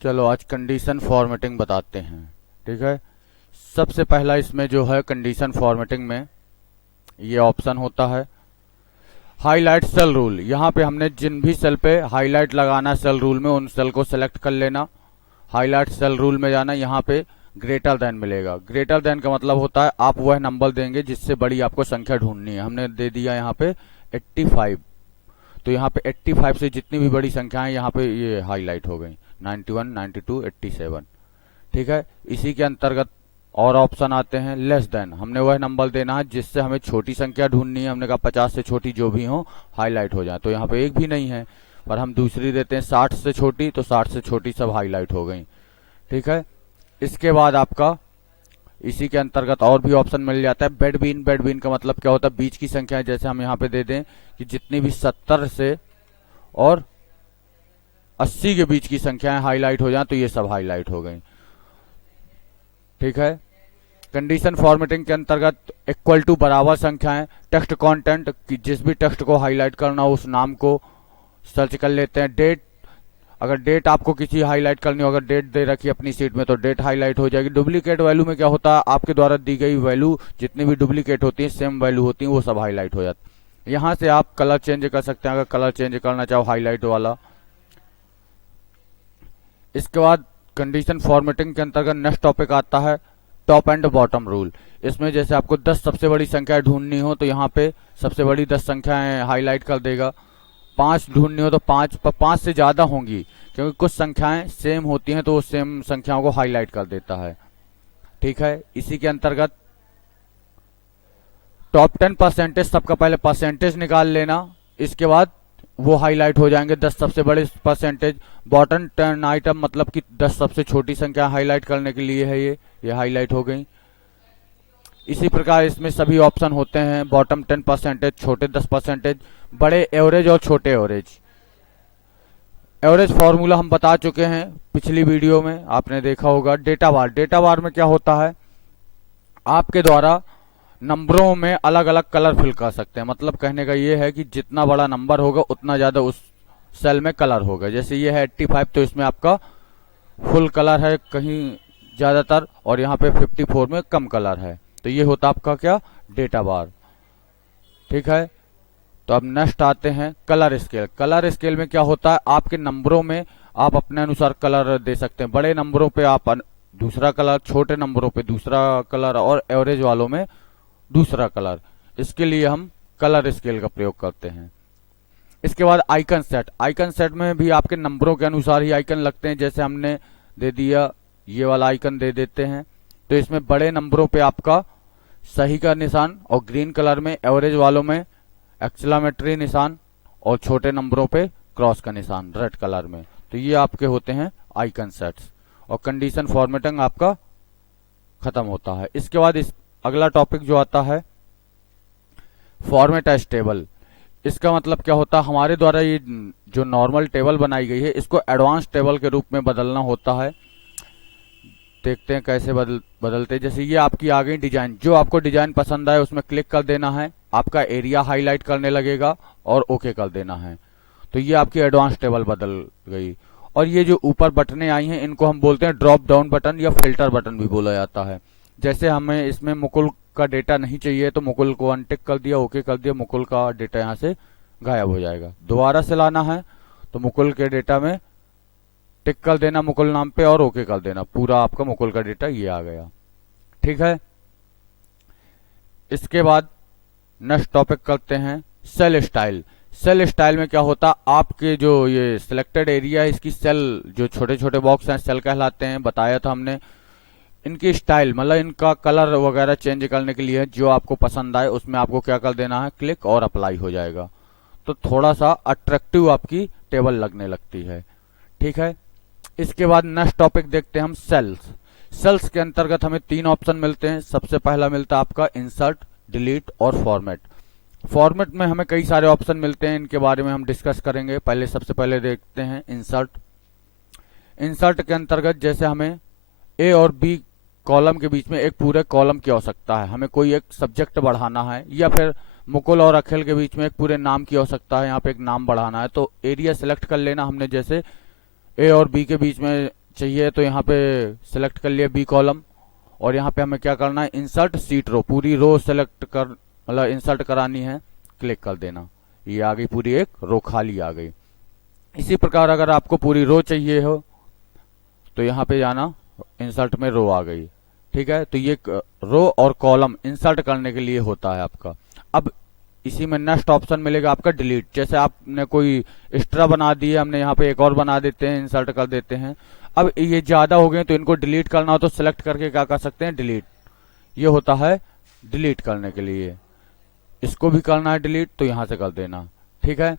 चलो आज condition formatting बताते हैं। ठीक है, सबसे पहला इसमें जो है कंडीशन फॉर्मेटिंग में ये ऑप्शन होता है हाईलाइट सेल रूल। यहाँ पे हमने जिन भी सेल पे हाईलाइट लगाना है सेल रूल में, उन सेल को सेलेक्ट कर लेना। हाईलाइट सेल रूल में जाना, यहाँ पे ग्रेटर देन मिलेगा। ग्रेटर देन का मतलब होता है आप वह नंबर देंगे जिससे बड़ी आपको संख्या ढूंढनी है। हमने दे दिया यहाँ पे 85, तो यहाँ पे 85 से जितनी भी बड़ी संख्या है यहाँ पे ये हाईलाइट हो गई, 91, 92, 87। ठीक है, इसी के अंतर्गत और ऑप्शन आते हैं लेस देन। हमने वह नंबर देना है जिससे हमें छोटी संख्या ढूंढनी है। हमने कहा 50 से छोटी जो भी हो हाईलाइट हो जाए, तो यहाँ पे एक भी नहीं है, पर हम दूसरी देते हैं 60 से छोटी, तो 60 से छोटी सब हाईलाइट हो गई। ठीक है, इसके बाद आपका इसी के अंतर्गत और भी ऑप्शन मिल जाता है बेडबीन। बेडबीन का मतलब क्या होता है, बीच की संख्या। जैसे हम यहाँ पे दे दें कि जितनी भी 70 से और 80 के बीच की संख्याएं हाईलाइट हो जाएं, तो ये सब हाईलाइट हो गई। ठीक है, कंडीशन फॉर्मेटिंग के अंतर्गत इक्वल टू बराबर संख्याएं, टेक्स्ट कंटेंट की जिस भी टेक्स्ट को हाईलाइट करना हो उस नाम को सर्च कर लेते हैं। डेट, अगर डेट आपको किसी हाईलाइट करनी हो, अगर डेट दे रखी अपनी सीट में तो डेट हाईलाइट हो जाएगी। डुप्लीकेट वैल्यू में क्या होता है, आपके द्वारा दी गई वैल्यू जितनी भी डुप्लीकेट होती है, सेम वैल्यू होती है, वो सब हाईलाइट हो जाती है। यहाँ से आप कलर चेंज कर सकते हैं अगर कलर चेंज करना चाहो हाईलाइट वाला। इसके बाद कंडीशन फॉर्मेटिंग के अंतर्गत नेक्स्ट टॉपिक आता है टॉप एंड बॉटम रूल। इसमें जैसे आपको 10 सबसे बड़ी संख्या ढूंढनी हो तो यहाँ पे सबसे बड़ी 10 संख्याएं हाईलाइट कर देगा। 5 ढूंढनी हो तो 5 से ज्यादा होंगी, क्योंकि कुछ संख्याएं सेम होती हैं तो वो सेम संख्याओं को हाईलाइट कर देता है। ठीक है, इसी के अंतर्गत टॉप 10 परसेंटेज, सबका पहले परसेंटेज निकाल लेना, इसके बाद वो हाईलाइट हो जाएंगे 10 सबसे बड़े परसेंटेज। बॉटम 10 आइटम मतलब कि 10 सबसे छोटी संख्या हाईलाइट करने के लिए है, ये हाईलाइट हो गई। इसी प्रकार इसमें सभी ऑप्शन होते हैं, बॉटम 10 परसेंटेज, छोटे 10 परसेंटेज, बड़े एवरेज और छोटे एवरेज। एवरेज फॉर्मूला हम बता चुके हैं पिछली वीडियो में, आपने देखा होगा। डेटा बार, डेटा बार में क्या होता है, आपके द्वारा नंबरों में अलग अलग कलर फिल कर सकते हैं। मतलब कहने का ये है कि जितना बड़ा नंबर होगा उतना ज्यादा उस सेल में कलर होगा। जैसे ये है 85, तो इसमें आपका फुल कलर है कहीं ज्यादातर, और यहाँ पे 54 में कम कलर है, तो ये होता आपका क्या, डेटा बार। ठीक है, तो अब नेक्स्ट आते हैं कलर स्केल। कलर स्केल में क्या होता है, आपके नंबरों में आप अपने अनुसार कलर दे सकते हैं। बड़े नंबरों पे आप दूसरा कलर, छोटे नंबरों पे दूसरा कलर, और एवरेज वालों में दूसरा कलर। इसके लिए हम कलर स्केल का प्रयोग करते हैं। इसके बाद आइकन सेट। आइकन सेट में भी आपके नंबरों के अनुसार ही आइकन लगते हैं। जैसे हमने दे दिया ये वाला आइकन दे देते हैं, तो इसमें बड़े नंबरों पे आपका सही का निशान और ग्रीन कलर में, एवरेज वालों में एक्सक्लेमेटरी निशान, और छोटे नंबरों पे क्रॉस का निशान रेड कलर में। तो ये आपके होते हैं आइकन सेट्स, और कंडीशन फॉर्मेटिंग आपका खत्म होता है। इसके बाद अगला टॉपिक जो आता है फॉर्मेट एज टेबल। इसका मतलब क्या होता है, हमारे द्वारा ये जो नॉर्मल टेबल बनाई गई है इसको एडवांस टेबल के रूप में बदलना होता है। देखते हैं कैसे बदलते हैं। जैसे ये आपकी आ गई डिजाइन, जो आपको डिजाइन पसंद आए उसमें क्लिक कर देना है, आपका एरिया हाईलाइट करने लगेगा और ओके कर देना है। तो ये आपकी एडवांस टेबल बदल गई। और ये जो ऊपर बटनें आई हैं इनको हम बोलते हैं ड्रॉप डाउन बटन या फिल्टर बटन भी बोला जाता है। जैसे हमें इसमें मुकुल का डेटा नहीं चाहिए तो मुकुल को अनटिक कर दिया, ओके कर दिया, मुकुल का डेटा यहाँ से गायब हो जाएगा। दोबारा से लाना है तो मुकुल के डेटा में टिक कर देना मुकुल नाम पे और ओके कर देना, पूरा आपका मुकुल का डेटा ये आ गया। ठीक है, इसके बाद नेक्स्ट टॉपिक करते हैं सेल स्टाइल। सेल स्टाइल में क्या होता, आपके जो ये सिलेक्टेड एरिया है इसकी सेल, जो छोटे छोटे बॉक्स हैं सेल कहलाते हैं, बताया था हमने। इनकी स्टाइल मतलब इनका कलर वगैरह चेंज करने के लिए जो आपको पसंद आए उसमें आपको क्या कर देना है, क्लिक, और अप्लाई हो जाएगा। तो थोड़ा सा अट्रैक्टिव आपकी टेबल लगने लगती है। ठीक है, इसके बाद नेक्स्ट टॉपिक देखते हैं हम सेल्स। सेल्स के अंतर्गत हमें 3 ऑप्शन मिलते हैं। सबसे पहला मिलता है आपका इंसर्ट, डिलीट और फॉर्मेट। फॉर्मेट में हमें कई सारे ऑप्शन मिलते हैं, इनके बारे में हम डिस्कस करेंगे। सबसे पहले देखते हैं इंसर्ट। इंसर्ट के अंतर्गत जैसे हमें ए और बी कॉलम के बीच में एक पूरे कॉलम की आवश्यकता है, हमें कोई एक सब्जेक्ट बढ़ाना है, या फिर मुकुल और अखिल के बीच में एक पूरे नाम की आवश्यकता है, यहाँ पे एक नाम बढ़ाना है, तो एरिया सिलेक्ट कर लेना हमने। जैसे ए और बी के बीच में चाहिए तो यहाँ पे सिलेक्ट कर लिया बी कॉलम, और यहाँ पे हमें क्या करना है, इंसर्ट सीट रो, पूरी रो सेलेक्ट कर मतलब इंसर्ट करानी है, क्लिक कर देना, ये आ गई पूरी एक रो खाली आ गई। इसी प्रकार अगर आपको पूरी रो चाहिए हो तो यहाँ पे जाना, इंसर्ट में रो आ गई, ठीक है। तो ये रो और कॉलम इंसर्ट करने के लिए होता है आपका। अब इसी में नेक्स्ट ऑप्शन मिलेगा आपका डिलीट। जैसे आपने कोई एक्स्ट्रा बना दी है, हमने यहाँ पे एक और बना देते हैं, इंसर्ट कर देते हैं। अब ये ज्यादा हो गए तो इनको डिलीट करना हो तो सिलेक्ट करके क्या कर सकते हैं, डिलीट, ये होता है डिलीट करने के लिए। इसको भी करना है डिलीट तो यहां से कर देना, ठीक है।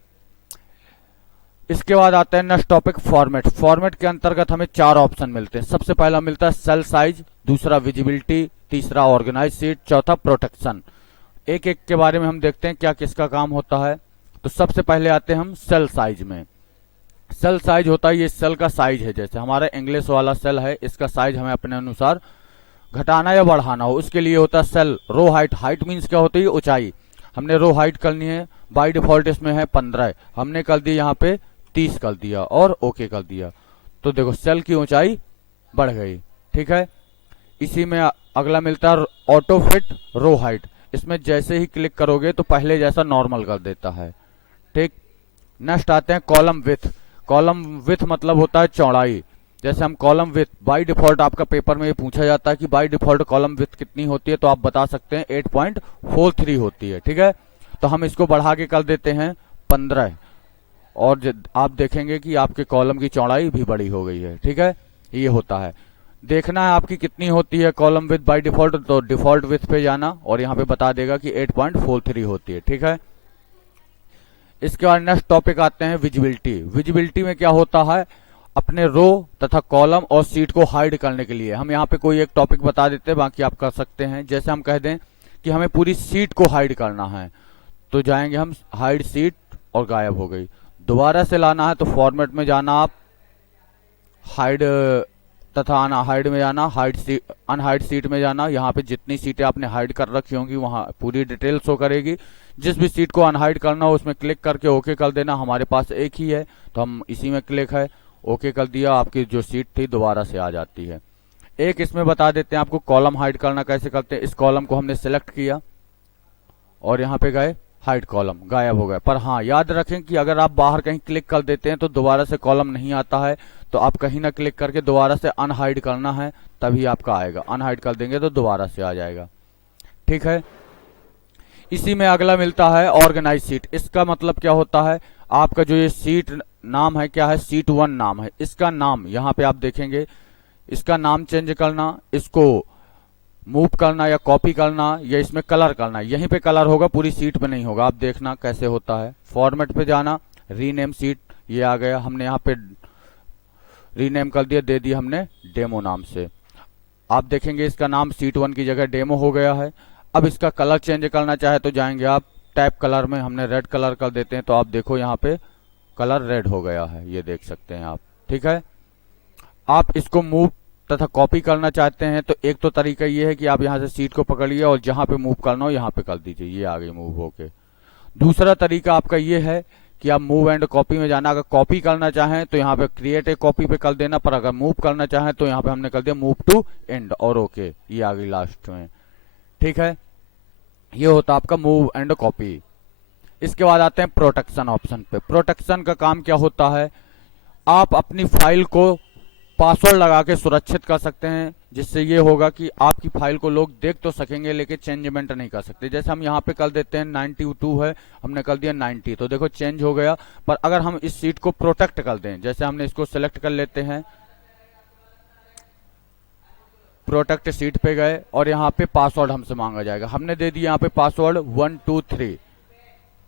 इसके बाद आता है नेक्स्ट टॉपिक फॉर्मेट। फॉर्मेट के अंतर्गत हमें 4 ऑप्शन मिलते हैं। सबसे पहला मिलता है सेल साइज, दूसरा विजिबिलिटी, तीसरा ऑर्गेनाइज सीट, चौथा प्रोटेक्शन। एक एक के बारे में हम देखते हैं क्या किसका काम होता है। तो सबसे पहले आते हैं हम सेल साइज में। सेल साइज होता है ये सेल का साइज है, जैसे हमारा इंग्लिश वाला सेल है, इसका साइज हमें अपने अनुसार घटाना या बढ़ाना हो उसके लिए होता है cell. Row height, height means क्या होती है, ऊंचाई। हमने रो हाइट करनी है, बाय डिफॉल्ट इसमें है 15, हमने कर दी यहाँ पे 30 कर दिया और ओके कर दिया, तो देखो सेल की ऊंचाई बढ़ गई, ठीक है। इसी में अगला मिलता है ऑटो फिट रो हाइट। इसमें जैसे ही क्लिक करोगे तो पहले जैसा नॉर्मल कर देता है, ठीक। नेक्स्ट आते हैं कॉलम विथ। कॉलम विथ मतलब होता है चौड़ाई। जैसे हम कॉलम विथ बाय डिफॉल्ट, आपका पेपर में ये पूछा जाता है कि बाय डिफॉल्ट कॉलम विथ कितनी होती है, तो आप बता सकते हैं 8.43 होती है, ठीक है। तो हम इसको बढ़ा के कर देते हैं 15, और आप देखेंगे कि आपके कॉलम की चौड़ाई भी बड़ी हो गई है, ठीक है। ये होता है, देखना है आपकी कितनी होती है कॉलम विथ बाय डिफॉल्ट, तो डिफॉल्ट विथ पे जाना और यहाँ पे बता देगा कि 8.43 होती है, ठीक है। इसके बाद नेक्स्ट टॉपिक आते हैं विजिबिलिटी। विजिबिलिटी में क्या होता है, अपने रो तथा कॉलम और सीट को हाइड करने के लिए हम यहाँ पे कोई एक टॉपिक बता देते हैं, बाकी आप कर सकते हैं। जैसे हम कह दें कि हमें पूरी सीट को हाइड करना है, तो जाएंगे हम हाइड सीट और गायब हो गई। दोबारा से लाना है तो फॉर्मेट में जाना, आप हाइड तथा अनहाइड में जाना, हाइड सीट अनहाइड सीट में जाना, यहाँ पे जितनी सीटें आपने हाइड कर रखी होंगी वहां पूरी डिटेल शो करेगी। जिस भी सीट को अनहाइड करना हो उसमें क्लिक करके ओके कर देना। हमारे पास एक ही है तो हम इसी में क्लिक है, ओके कर दिया, आपकी जो सीट थी दोबारा से आ जाती है। एक इसमें बता देते हैं आपको कॉलम हाइड करना कैसे करते हैं। इस कॉलम को हमने सिलेक्ट किया और यहाँ पे गए, हाइड कॉलम गायब हो गए। पर हाँ याद रखें कि अगर आप बाहर कहीं क्लिक कर देते हैं तो दोबारा से कॉलम नहीं आता है, तो आप कहीं ना क्लिक करके दोबारा से अनहाइड करना है तभी आपका आएगा। अनहाइड कर देंगे तो दोबारा से आ जाएगा, ठीक है। इसी में अगला मिलता है ऑर्गेनाइज सीट। इसका मतलब क्या होता है, आपका जो ये सीट नाम है क्या है, सीट 1 नाम है, इसका नाम यहाँ पे आप देखेंगे, इसका नाम चेंज करना, इसको मूव करना या कॉपी करना या इसमें कलर करना, यहीं पे कलर होगा, पूरी सीट पे नहीं होगा। आप देखना कैसे होता है। फॉर्मेट पे जाना, रीनेम सीट, ये आ गया, हमने यहाँ पे रीनेम कर दिया, दे दिया हमने डेमो नाम से। आप देखेंगे इसका नाम सीट 1 की जगह डेमो हो गया है। अब इसका कलर चेंज करना चाहे तो जाएंगे आप टैप कलर में, हमने रेड कलर कर देते हैं, तो आप देखो यहाँ पे कलर रेड हो गया है, ये देख सकते हैं आप, ठीक है। आप इसको मूव तथा कॉपी करना चाहते हैं तो एक तो तरीका ये है कि आप यहाँ से सीट को पकड़िए और जहां पे मूव करना हो यहाँ पे कर दीजिए, ये आ गई मूव होके। दूसरा तरीका आपका ये है कि आप मूव एंड कॉपी में जाना। अगर कॉपी करना चाहें तो यहाँ पे क्रिएट ए कॉपी पे कर देना, पर अगर मूव करना चाहें तो यहाँ पे हमने कर दिया मूव टू एंड और ओके, ये आ गई लास्ट में, ठीक है। ये होता आपका मूव एंड कॉपी। इसके बाद आते हैं प्रोटेक्शन ऑप्शन पे। प्रोटेक्शन का काम क्या होता है, आप अपनी फाइल को पासवर्ड लगा के सुरक्षित कर सकते हैं, जिससे ये होगा कि आपकी फाइल को लोग देख तो सकेंगे लेकिन चेंजमेंट नहीं कर सकते। जैसे हम यहाँ पे कर देते हैं 92 है, हमने कर दिया 90, तो देखो चेंज हो गया। पर अगर हम इस सीट को प्रोटेक्ट कर दें, जैसे हमने इसको सिलेक्ट कर लेते हैं, प्रोटेक्ट सीट पे गए और यहाँ पे पासवर्ड हमसे मांगा जाएगा, हमने दे दिया यहाँ पे पासवर्ड 123,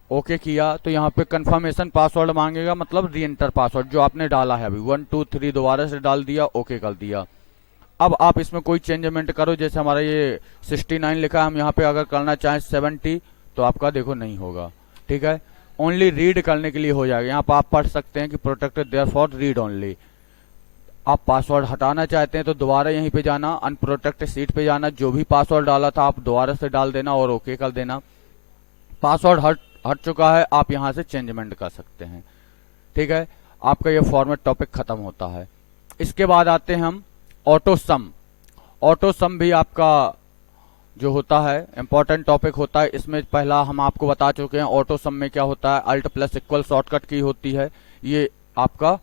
ओके किया तो यहाँ पे कंफर्मेशन पासवर्ड मांगेगा, मतलब री एंटर पासवर्ड जो आपने डाला है अभी 123 दोबारा से डाल दिया, ओके कर दिया। अब आप इसमें कोई चेंजमेंट करो, जैसे हमारा ये 69 लिखा है, हम यहाँ पे अगर करना चाहें 70 तो आपका देखो नहीं होगा, ठीक है। ओनली रीड करने के लिए हो जाएगा। यहाँ पर आप पढ़ सकते हैं कि protected therefore read only. आप पासवर्ड हटाना चाहते हैं तो दोबारा यहीं पे जाना, अनप्रोटेक्टेड सीट पे जाना, जो भी पासवर्ड डाला था आप दोबारा से डाल देना और ओके कर देना। पासवर्ड हट चुका है, आप यहां से चेंजमेंट कर सकते हैं, ठीक है। आपका ये फॉर्मेट टॉपिक खत्म होता है। इसके बाद आते हैं हम ऑटो सम। ऑटो सम भी आपका जो होता है इंपॉर्टेंट टॉपिक होता है। इसमें पहला हम आपको बता चुके हैं, ऑटो सम में क्या होता है, अल्ट प्लस इक्वल शॉर्टकट की होती है, ये आपका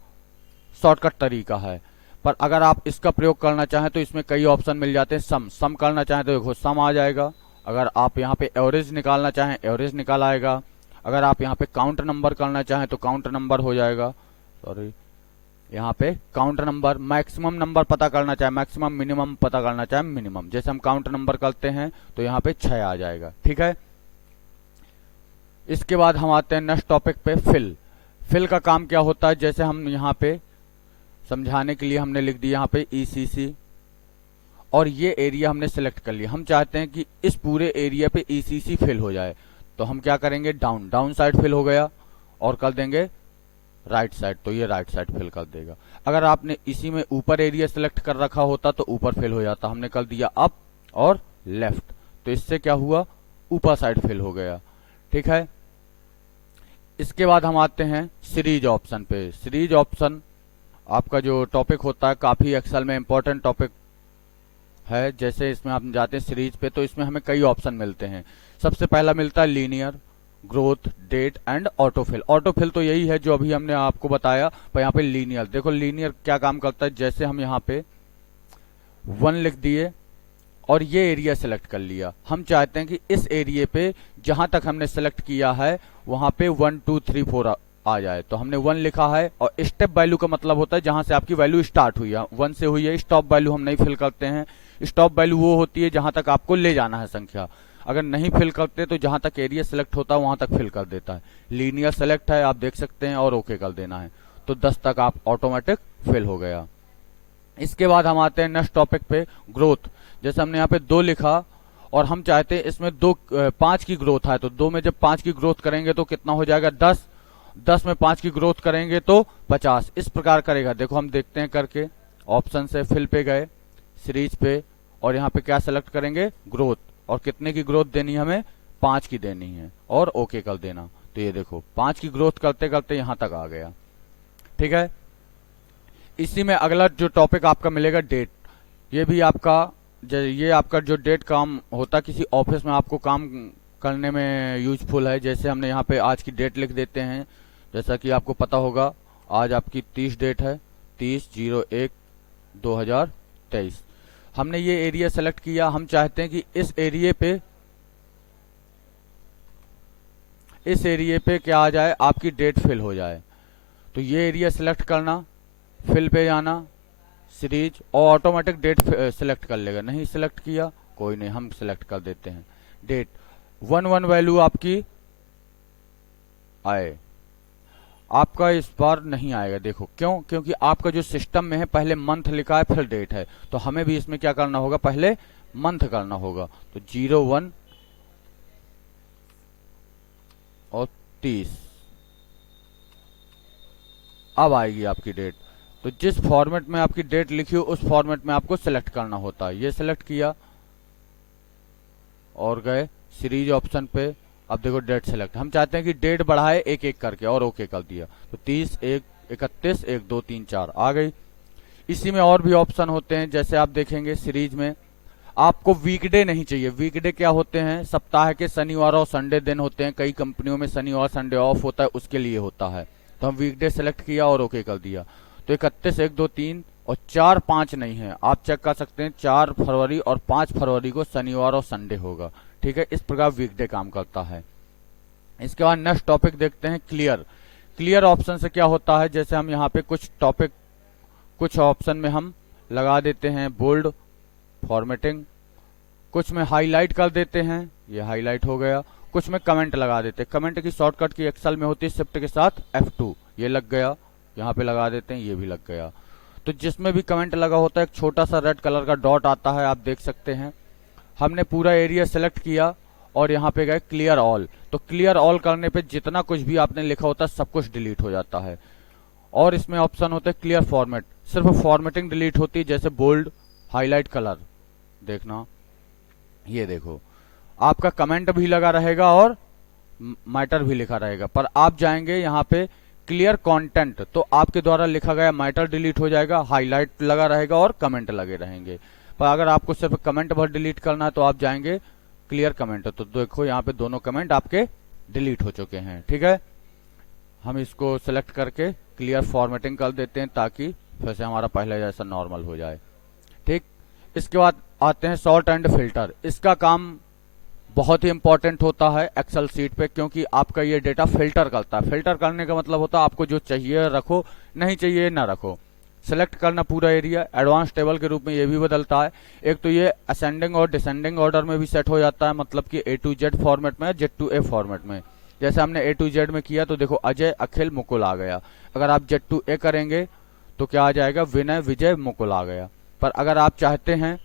शॉर्टकट तरीका है। पर अगर आप इसका प्रयोग करना चाहें तो इसमें कई ऑप्शन मिल जाते हैं। सम करना चाहें तो देखो सम आ जाएगा। अगर आप यहाँ पे एवरेज निकालना चाहें एवरेज निकाल आएगा। अगर आप यहाँ पे काउंट नंबर करना चाहें तो काउंट नंबर हो जाएगा। सॉरी, यहाँ पे काउंट नंबर। मैक्सिमम नंबर पता करना चाहे मैक्सिमम, मिनिमम पता करना चाहे मिनिमम। जैसे हम काउंट नंबर करते हैं तो यहाँ पे 6 आ जाएगा। ठीक है, इसके बाद हम आते हैं नेक्स्ट टॉपिक पे, फिल। फिल का काम क्या होता है, जैसे हम यहाँ पे समझाने के लिए हमने लिख दिया यहाँ पे ईसीसी, और ये एरिया हमने सिलेक्ट कर लिया। हम चाहते हैं कि इस पूरे एरिया पे ईसीसी फिल हो जाए, तो हम क्या करेंगे, डाउन साइड फिल हो गया, और कर देंगे राइट साइड, तो ये राइट साइड फिल कर देगा। अगर आपने इसी में ऊपर एरिया सिलेक्ट कर रखा होता तो ऊपर फिल हो जाता। हमने कर दिया अप और लेफ्ट, तो इससे क्या हुआ, ऊपर साइड फिल हो गया। ठीक है, इसके बाद हम आते हैं सीरीज ऑप्शन पे। सीरीज ऑप्शन आपका जो टॉपिक होता है काफी एक्सेल में इंपॉर्टेंट टॉपिक है। जैसे इसमें आप जाते हैं सीरीज पे तो इसमें हमें कई ऑप्शन मिलते हैं। सबसे पहला मिलता है linear, growth, date and autofill. Autofill तो यही है जो अभी हमने आपको बताया, पर यहाँ पे लीनियर देखो, लीनियर क्या काम करता है, जैसे हम यहाँ पे 1 लिख दिए और ये एरिया सेलेक्ट कर लिया। हम चाहते हैं कि इस एरिया पे जहां तक हमने सेलेक्ट किया है वहां पे 1 2 3 4 आ जाए, तो हमने 1 लिखा है। और स्टेप वैल्यू का मतलब होता है जहां से आपकी वैल्यू स्टार्ट हुई है, 1 से हुई है। स्टॉप वैल्यू हम नहीं फिल करते हैं। स्टॉप वैल्यू वो होती है जहां तक आपको ले जाना है संख्या। अगर नहीं फिल करते तो जहां तक एरिया सेलेक्ट होता है वहां तक फिल कर देता है। लीनियर सेलेक्ट है, आप देख सकते हैं, और ओके कर देना है, तो 10 तक आप ऑटोमेटिक फिल हो गया। इसके बाद हम आते हैं नेक्स्ट टॉपिक पे, ग्रोथ। जैसे हमने यहाँ पे 2 लिखा और हम चाहते हैं इसमें 5 की ग्रोथ है, तो 2 में जब 5 की ग्रोथ करेंगे तो कितना हो जाएगा, 10। 10 में 5 की ग्रोथ करेंगे तो 50। इस प्रकार करेगा। देखो हम देखते हैं करके, ऑप्शन से फिल पे गए, सीरीज पे, और यहाँ पे क्या सेलेक्ट करेंगे, ग्रोथ, और कितने की ग्रोथ देनी है हमें, 5 की देनी है, और ओके कर देना। तो ये देखो 5 की ग्रोथ करते करते यहाँ तक आ गया। ठीक है, इसी में अगला जो टॉपिक आपका मिलेगा, डेट। ये भी आपका ये आपका जो डेट काम होता है किसी ऑफिस में आपको काम करने में यूजफुल है। जैसे हमने यहाँ पे आज की डेट लिख देते हैं। जैसा कि आपको पता होगा आज आपकी 30 डेट है, 30/01/2023। हमने ये एरिया सेलेक्ट किया। हम चाहते हैं कि इस एरिया पे क्या आ जाए, आपकी डेट फिल हो जाए। तो ये एरिया सेलेक्ट करना, फिल पे जाना, सीरीज, और ऑटोमेटिक डेट सिलेक्ट कर लेगा। नहीं सिलेक्ट किया कोई नहीं, हम सिलेक्ट कर देते हैं डेट। 1 वैल्यू आपकी आए, आपका इस बार नहीं आएगा। देखो क्यों, क्योंकि आपका जो सिस्टम में है पहले मंथ लिखा है फिर डेट है, तो हमें भी इसमें क्या करना होगा, पहले मंथ करना होगा। तो 01 और 30 अब आएगी आपकी डेट। तो जिस फॉर्मेट में आपकी डेट लिखी हो उस फॉर्मेट में आपको सिलेक्ट करना होता है। ये सिलेक्ट किया और गए सीरीज ऑप्शन पे। अब देखो डेट सेलेक्ट, हम चाहते हैं कि डेट बढ़ाए एक एक करके, और ओके कर दिया। तो 30 1 31 1 2 3 4 आ गई। इसी में और भी ऑप्शन होते हैं। जैसे आप देखेंगे सीरीज में आपको वीकडे नहीं चाहिए। वीकडे क्या होते हैं, सप्ताह के शनिवार और संडे दिन होते हैं। कई कंपनियों में शनिवार संडे ऑफ होता है, उसके लिए होता है। तो हम वीकडे सेलेक्ट किया और ओके कर दिया। तो 31 1 2 3 और 4 5 नहीं है, आप चेक कर सकते हैं। 4 फरवरी और 5 फरवरी को शनिवार और संडे होगा। ठीक है, इस प्रकार वीकडे काम करता है। इसके बाद नेक्स्ट टॉपिक देखते हैं, क्लियर। क्लियर ऑप्शन से क्या होता है, जैसे हम यहाँ पे कुछ टॉपिक कुछ ऑप्शन में हम लगा देते हैं बोल्ड, फॉर्मेटिंग, कुछ में हाईलाइट कर देते हैं, ये हाईलाइट हो गया। कुछ में कमेंट लगा देते हैं। कमेंट की शॉर्टकट की एक्सेल में होती है शिफ्ट के साथ F2, ये लग गया, यहाँ पे लगा देते हैं, ये भी लग गया। तो जिसमें भी कमेंट लगा होता है एक छोटा सा रेड कलर का डॉट आता है, आप देख सकते हैं। हमने पूरा एरिया सेलेक्ट किया और यहाँ पे गए क्लियर ऑल। तो क्लियर ऑल करने पे जितना कुछ भी आपने लिखा होता है सब कुछ डिलीट हो जाता है। और इसमें ऑप्शन होता है क्लियर फॉर्मेट, सिर्फ फॉर्मेटिंग डिलीट होती है, जैसे बोल्ड, हाईलाइट, कलर। देखना ये देखो आपका कमेंट भी लगा रहेगा और मैटर भी लिखा रहेगा, पर आप जाएंगे यहाँ पे क्लियर कंटेंट, तो आपके द्वारा लिखा गया मैटर डिलीट हो जाएगा, हाईलाइट लगा रहेगा और कमेंट लगे रहेंगे। पर अगर आपको सिर्फ कमेंट भर डिलीट करना है तो आप जाएंगे क्लियर कमेंट, तो देखो यहाँ पे दोनों कमेंट आपके डिलीट हो चुके हैं। ठीक है, हम इसको सिलेक्ट करके क्लियर फॉर्मेटिंग कर देते हैं ताकि फिर से हमारा पहले जैसा नॉर्मल हो जाए। ठीक, इसके बाद आते हैं सॉर्ट एंड फिल्टर। इसका काम बहुत ही इंपॉर्टेंट होता है एक्सेल सीट पे, क्योंकि आपका ये डेटा फिल्टर करता है। फिल्टर करने का मतलब होता है आपको जो चाहिए रखो, नहीं चाहिए ना रखो। सेलेक्ट करना पूरा एरिया, एडवांस टेबल के रूप में ये भी बदलता है। एक तो ये असेंडिंग और डिसेंडिंग ऑर्डर में भी सेट हो जाता है, मतलब कि A to Z फॉर्मेट में, Z to A फॉर्मेट में। जैसे हमने A to Z में किया तो देखो अजय, अखिल, मुकुल आ गया। अगर आप Z to A करेंगे तो क्या आ जाएगा, विनय, विजय, मुकुल आ गया। पर अगर आप चाहते हैं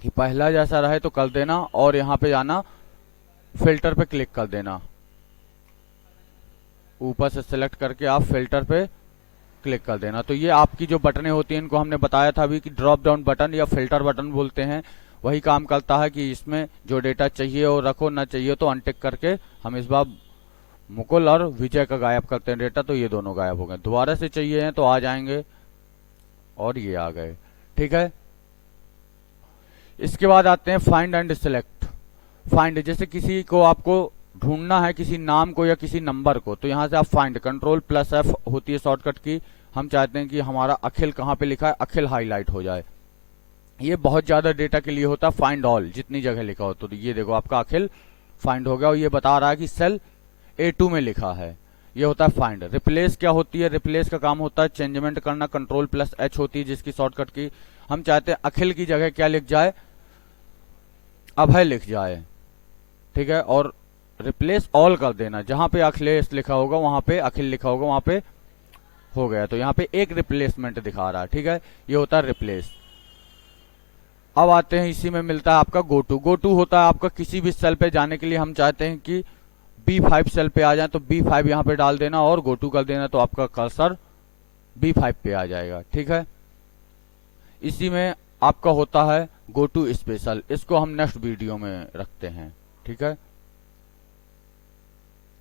कि पहला जैसा रहे तो कर देना और यहाँ पे जाना, फिल्टर पे क्लिक कर देना, ऊपर से सिलेक्ट करके आप फिल्टर पे क्लिक कर देना। तो ये आपकी जो बटनें होती हैं, इनको हमने बताया था अभी कि ड्रॉप डाउन बटन या फिल्टर बटन बोलते हैं, वही काम करता है कि इसमें जो डेटा चाहिए वो रखो, ना चाहिए तो अनटिक करके हम इस बार मुकुल और विजय का गायब करते हैं डेटा, तो ये दोनों गायब हो गए। दोबारा से चाहिए हैं तो आ जाएंगे और ये आ गए। ठीक है, इसके बाद आते हैं फाइंड एंड सिलेक्ट। फाइंड, जैसे किसी को आपको ढूंढना है, किसी नाम को या किसी नंबर को, तो यहाँ से आप फाइंड, Ctrl+F होती है शॉर्टकट की। हम चाहते हैं कि हमारा अखिल कहाँ पे लिखा है, अखिल हाईलाइट हो जाए। ये बहुत ज्यादा डेटा के लिए होता है फाइंड ऑल, जितनी जगह लिखा हो। तो ये देखो आपका अखिल फाइंड हो गया और ये बता रहा है कि सेल A2 में लिखा है। ये होता है फाइंड। रिप्लेस क्या होती है, रिप्लेस का काम होता है चेंजमेंट करना, Ctrl+H होती है जिसकी शॉर्टकट की। हम चाहते हैं अखिल की जगह क्या लिख जाए, अभय लिख जाए। ठीक है, और रिप्लेस ऑल कर देना, जहां पे अखिलेश लिखा होगा वहां पे अखिल लिखा होगा वहां पे हो गया। तो यहाँ पे एक रिप्लेसमेंट दिखा रहा है। ठीक है, ये होता है रिप्लेस। अब आते हैं, इसी में मिलता है आपका गो टू। गो टू होता है आपका किसी भी सेल पे जाने के लिए हम चाहते हैं कि B5 सेल पे आ जाए तो B5 यहाँ पे डाल देना और गो टू कर देना, तो आपका कर्सर B5 पे आ जाएगा। ठीक है, इसी में आपका होता है गो टू स्पेशल, इसको हम नेक्स्ट वीडियो में रखते हैं। ठीक है।